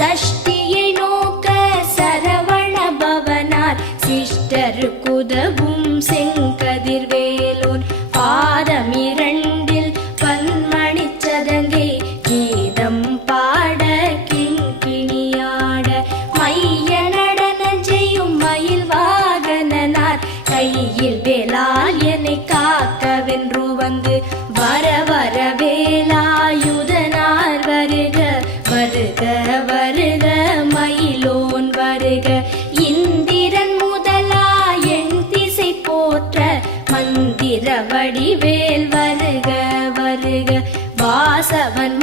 சஷ்டியை நோக்க சரவண பவனார் சிஷ்டருக்குதவும் செங்கதிர்வேலோன் பாதமிரண்டில் பன்மணிச் சதங்கை கீதம் பாட கிண்கிணியாட மைய நடனம் செய்யும் மயில் வாகனனார் கையில் வேலால் என்னை காக்கவென்று வந்து வர வர வேலாயுதனார் வருக வருக வருக மயிலோன் வருக இந்திரன் முதலா என் திசை போற்ற மந்திர வடிவேல் வருக வருக வாசவன்